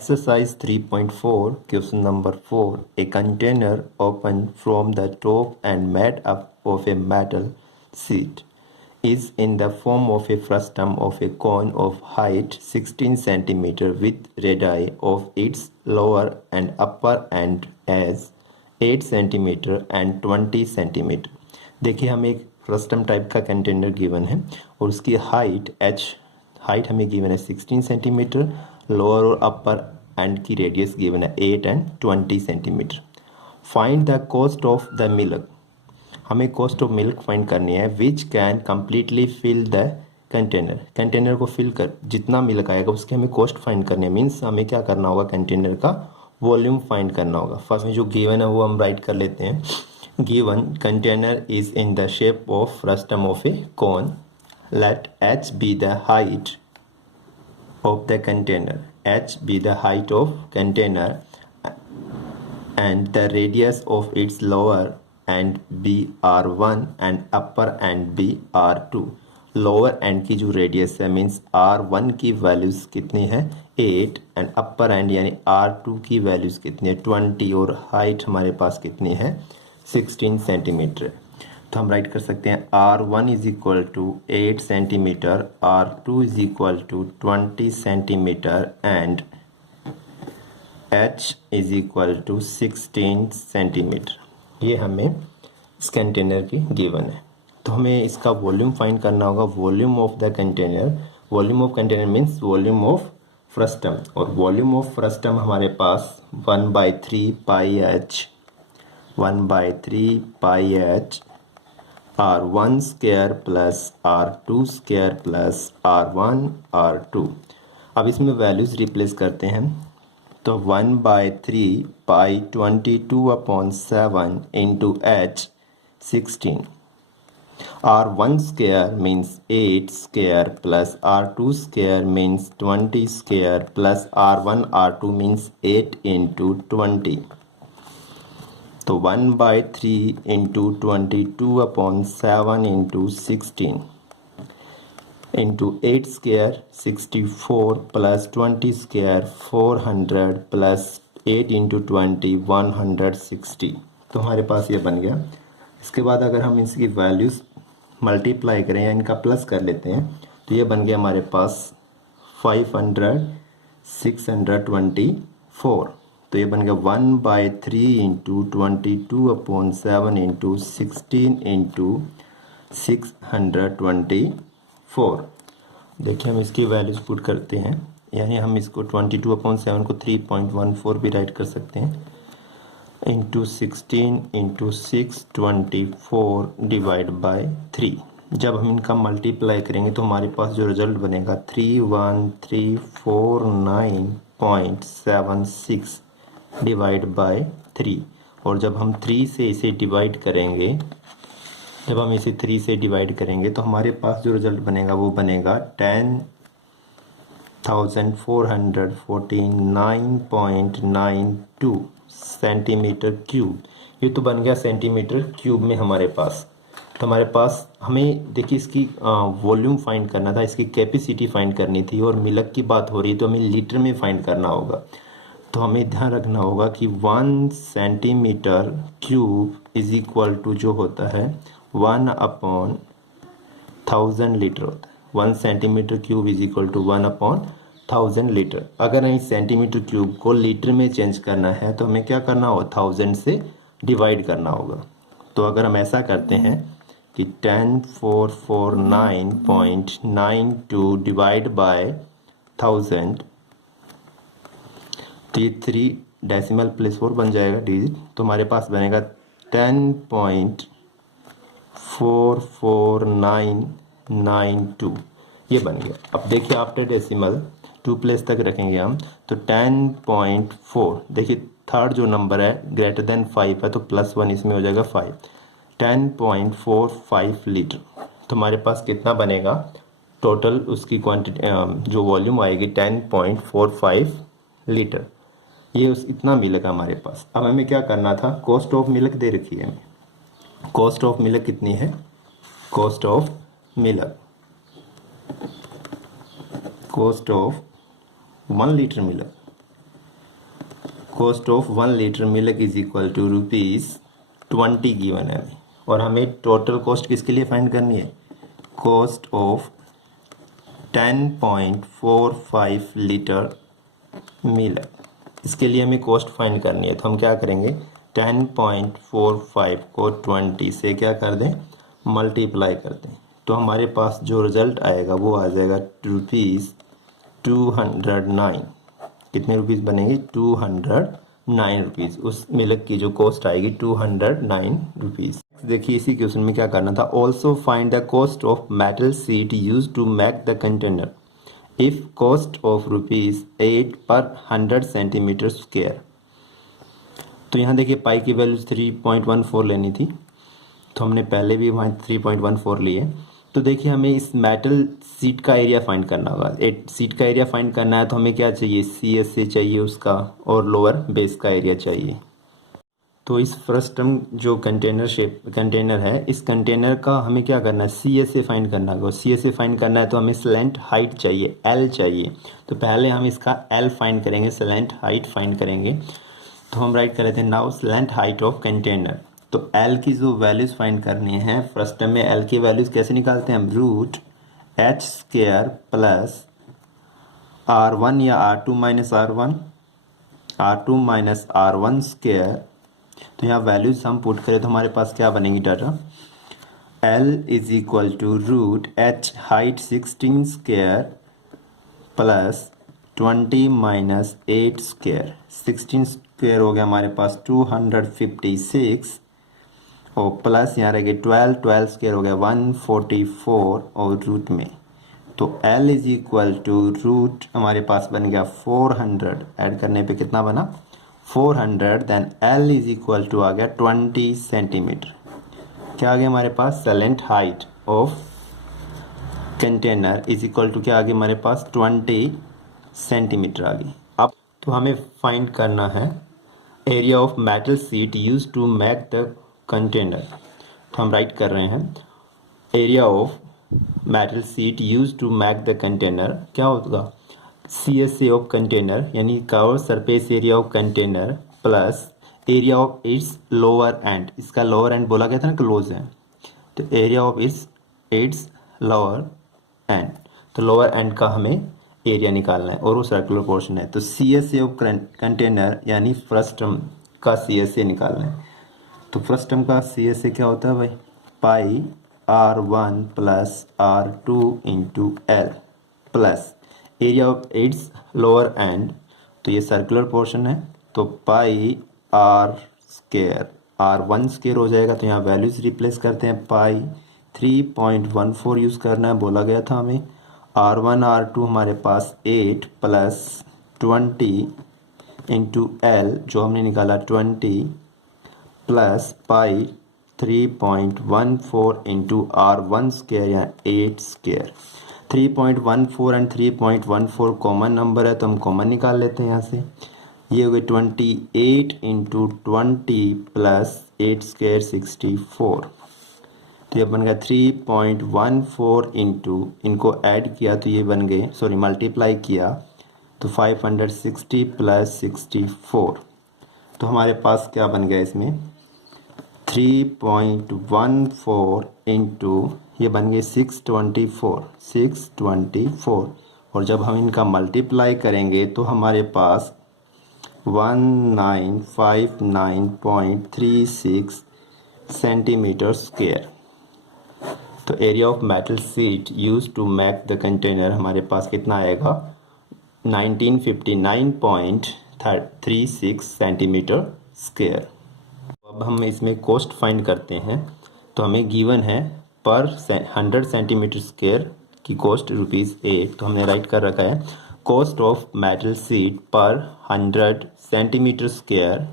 Exercise 3.4, question number 4. A container opened from the top and made up of a metal sheet is in the form of a frustum of a cone of height 16 cm with radii of its lower and upper end as 8 cm and 20 cm. देखिए हमें एक frustum type का container given है और उसकी height हमें given है 16 centimetre, lower और अपर एंड की रेडियस गिवन है 8 and 20 centimetre. Find the cost of the milk. हमें कॉस्ट ऑफ मिल्क फाइंड करनी है which can completely fill the container को फिल कर जितना मिल्क आएगा उसकी हमें कॉस्ट फाइंड करनी है. मीन्स हमें क्या करना होगा, कंटेनर का वॉल्यूम फाइंड करना होगा. फर्स्ट में जो गिवन है वो हम राइट कर लेते हैं. Given container is in the shape of frustum of A cone. Let h be the height of the container. H be the height of container and the radius of its lower end be r1 and upper end be r2. Lower and की जो radius है means r1 की values कितनी है 8 and upper and यानी r2 की values कितनी है 20 और हाइट हमारे पास कितनी है 16 सेंटीमीटर. तो हम राइट कर सकते हैं r1 is equal to 8 centimetre, r2 is equal to 20 centimetre and h is equal to 16 centimetre. ये हमें इस कंटेनर की गिवन है. तो हमें इसका वॉल्यूम फाइंड करना होगा. Volume of the container, volume of container means volume of frustum, और वॉल्यूम ऑफ फ्रस्टम हमारे पास 1/3 पाई h, 1/3 पाई h r1 square plus r2 square plus r1 r2. अब इसमें वैल्यूज़ रिप्लेस करते हैं तो 1/3 पाई 22/7 into h 16. r1 square means 8 square plus r2 square means 20 square plus r1 r2 means 8 into 20. तो 1/3 into 22/7 into 16 into 8 square 64 plus 20 square 400 plus 8 into 20 160. तो हमारे पास ये बन गया. इसके बाद अगर हम इसकी वैल्यूज़ मल्टीप्लाई करें या इनका प्लस कर लेते हैं तो ये बन गया हमारे पास 500 624. तो ये बन गया 1/3 इंटू 22/7 इंटू 16 इंटू 624. देखिए हम इसकी वैल्यूज पुट करते हैं, यानी हम इसको 22/7 को 3.14 भी राइट कर सकते हैं इंटू 16 इंटू 624 डिवाइड बाय 3. जब हम इनका मल्टीप्लाई करेंगे तो हमारे पास जो रिजल्ट बनेगा 31349.76 डिवाइड बाय 3. और जब हम 3 से इसे डिवाइड करेंगे, जब हम इसे 3 से डिवाइड करेंगे तो हमारे पास जो रिजल्ट बनेगा वो बनेगा 10,449.92 सेंटीमीटर क्यूब. ये तो बन गया सेंटीमीटर क्यूब में हमारे पास. तो हमारे पास हमें देखिए इसकी वॉल्यूम फाइंड करना था, इसकी कैपेसिटी फाइंड करनी थी, और मिल्क की बात हो रही है तो हमें लीटर में फाइंड करना होगा. तो हमें ध्यान रखना होगा कि 1 centimetre cube is equal to जो होता है 1/1000 लीटर होता है. 1 centimetre cube is equal to 1/1000 litre. अगर हमें सेंटीमीटर क्यूब को लीटर में चेंज करना है तो हमें क्या करना होगा, 1000 से डिवाइड करना होगा. तो अगर हम ऐसा करते हैं कि 10,449.92 डिवाइड बाय 1000, तो ये 3 डेसिमल प्लेस 4 बन जाएगा डिजिट. तो हमारे पास बनेगा 10.44992. ये बन गया. अब देखिए आफ्टर डेसिमल 2 प्लेस तक रखेंगे हम तो 10.4. देखिए थर्ड जो नंबर है ग्रेटर देन 5 है तो +1 इसमें हो जाएगा 5. 10.45 लीटर. तो हमारे पास कितना बनेगा टोटल, उसकी क्वांटिटी जो वॉल्यूम आएगी 10.45 लीटर. ये इतना मिलेगा हमारे पास. अब हमें क्या करना था, कॉस्ट ऑफ मिल्क दे रखी है हमें. कॉस्ट ऑफ मिल्क कितनी है, cost of milk, cost of 1 litre milk cost of 1 litre milk is equal to ₹20 given है अभी, और हमें टोटल कॉस्ट किसके लिए फाइंड करनी है? कॉस्ट ऑफ 10.45 लीटर मिल्क, इसके लिए हमें कॉस्ट फाइंड करनी है। तो हम क्या करेंगे, 10.45 को 20 से क्या कर दें, मल्टीप्लाई कर दें, तो हमारे पास जो रिजल्ट आएगा वो आ जाएगा ₹209। कितने रुपीज़ बनेंगे? ₹209। उस मिल्क की जो कॉस्ट आएगी ₹209। देखिए इसी क्वेश्चन में क्या करना था, also find the cost of metal sheet use to make the container if cost of ₹8 पर 100 सेंटीमीटर स्क्वायर। तो यहाँ देखिए पाई की वैल्यू 3.14 लेनी थी, तो हमने पहले भी वहाँ 3.14 लिए। तो देखिए हमें इस मेटल सीट का एरिया फाइंड करना होगा। सीट का एरिया फाइंड करना है तो हमें क्या चाहिए, CSA चाहिए उसका, और लोअर बेस का एरिया चाहिए। तो इस फर्स्ट टर्म जो कंटेनर है, इस कंटेनर का हमें क्या करना है, CSA फाइंड करना होगा। CSA फाइंड करना है तो हमें स्लैंट हाइट चाहिए, L चाहिए। तो पहले हम इसका L फाइंड करेंगे, स्लैंट हाइट फाइंड करेंगे। तो हम राइट कर लेते हैं now slant height of container. तो L की जो वैल्यूज़ फाइंड करनी है, फर्स्ट टर्म में L की वैल्यूज़ कैसे निकालते हैं हम, √h² प्लस R1 या R2 minus R1, R2 minus R1 square. तो यहाँ वैल्यूज़ हम पुट करें तो हमारे पास क्या बनेगी data, L is equal to √h height 16 square plus 20 minus 8 square. 16 square हो गया हमारे पास 256, और प्लस यहाँ रह गए 12 स्क्वायर हो गया 144, और रूट में तो L is equal to root हमारे पास बन गया 400। ऐड करने पे कितना बना, 400। Then L is equal to आ गया 20 सेंटीमीटर। क्या आ गया हमारे पास, slant height of container is equal to क्या आ गया हमारे पास, 20 सेंटीमीटर आ गई। अब तो हमें फाइंड करना है area of metal sheet use to make the container. तो हम राइट कर रहे हैं area of metal sheet use to make the container, क्या होगा, CSA ऑफ कंटेनर यानी cover surface area of container plus area of its lower end. इसका lower end बोला गया था ना क्लोज है, तो area of its lower end, तो लोअर एंड का हमें एरिया निकालना है और वो सर्कुलर पोर्शन है। तो CSA ऑफ कंटेनर यानी फर्स्ट टर्म का CSA निकालना है। तो फर्स्ट टर्म का CSA क्या होता है भाई, पाई R1 plus R2 into L plus area of its lower end, तो ये सर्कुलर पोर्शन है, तो पाई R स्क्वायर R1 स्क्वायर हो जाएगा। तो यहाँ वैल्यूज रिप्लेस करते हैं, पाई 3.14 यूज़ करना है बोला गया था हमें। R1 R2 हमारे पास 8 प्लस 20 इंटू L जो हमने निकाला 20 plus pi 3.14 into R1 square या 8 स्क्वायर। 3.14 एंड 3.14 कॉमन नंबर है तो हम कॉमन निकाल लेते हैं यहाँ से। ये हो गए 28 इंटू 20 प्लस 8 स्क्वायर 64। तो ये बन गया 3.14 इंटू, इनको ऐड किया तो ये बन गए, सॉरी मल्टीप्लाई किया तो 560 प्लस 64। तो हमारे पास क्या बन गया इसमें 3.14 इंटू ये बन गए 624, और जब हम इनका मल्टीप्लाई करेंगे तो हमारे पास 1959.36 सेंटीमीटर स्क्वायर। तो area of metal sheet use to make the container हमारे पास कितना आएगा, 1959.36 सेंटीमीटर स्क्वायर। अब हम इसमें कॉस्ट फाइंड करते हैं। तो हमें गिवन है पर 100 सेंटीमीटर स्क्वायर की कॉस्ट ₹8। तो हमने राइट कर रखा है कॉस्ट ऑफ मेटल सीट पर 100 centimetre square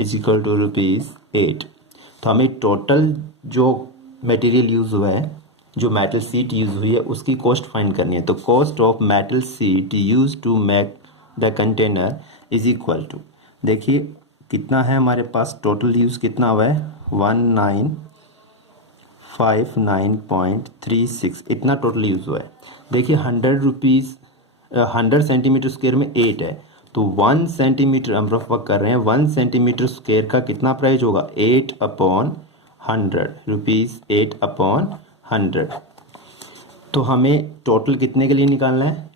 is equal to ₹8। तो हमें टोटल जो मटेरियल यूज़ हुआ है, जो मेटल सीट यूज़ हुई है उसकी कॉस्ट फाइंड करनी है। तो cost of metal sheet use to make the container is equal to, देखिए कितना है हमारे पास, टोटल यूज़ कितना हुआ है 1959.36, इतना टोटल यूज़ हुआ है। देखिए 100 सेंटीमीटर स्क्वायर में 8 है, तो 1 सेंटीमीटर हम रफ वर्क कर रहे हैं, 1 सेंटीमीटर स्क्वायर का कितना प्राइस होगा 8/100 रुपीज़, 8/100। तो हमें टोटल कितने के लिए निकालना है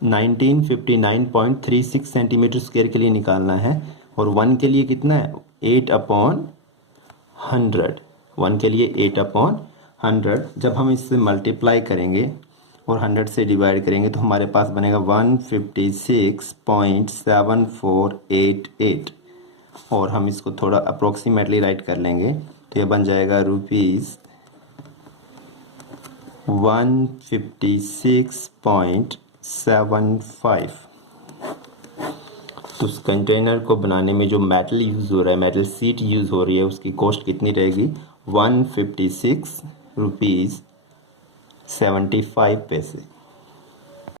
1959.36 सेंटीमीटर स्क्वायर के लिए निकालना है, और 1 के लिए कितना है 8/100, 1 के लिए 8/100। जब हम इससे मल्टीप्लाई करेंगे और 100 से डिवाइड करेंगे तो हमारे पास बनेगा 156.7488, और हम इसको थोड़ा अप्रोक्सीमेटली राइट कर लेंगे तो ये बन जाएगा ₹156.75। तो उस कंटेनर को बनाने में जो मेटल यूज़ हो रहा है, मेटल सीट यूज़ हो रही है, उसकी कॉस्ट कितनी रहेगी 156 रुपीज़ 75 पैसे।